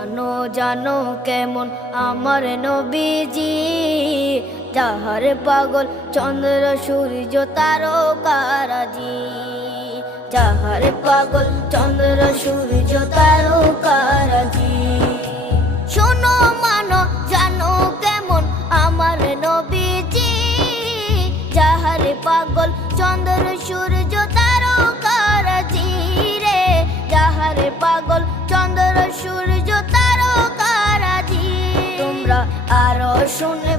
জানো জানো কেমন আমার নবীজি, যাহার পাগল চন্দ্র সূর্য তারকারাজি। যাহার পাগল চন্দ্র সূর্য তারকারাজি। শোনো মানো জানো কেমন আমার নবীজি, যাহার পাগল চন্দ্র সূর্য তারকারাজি রে। যাহার পাগল চন্দ্র সূর্য তারকারাজি। তোমরা আরো শুনে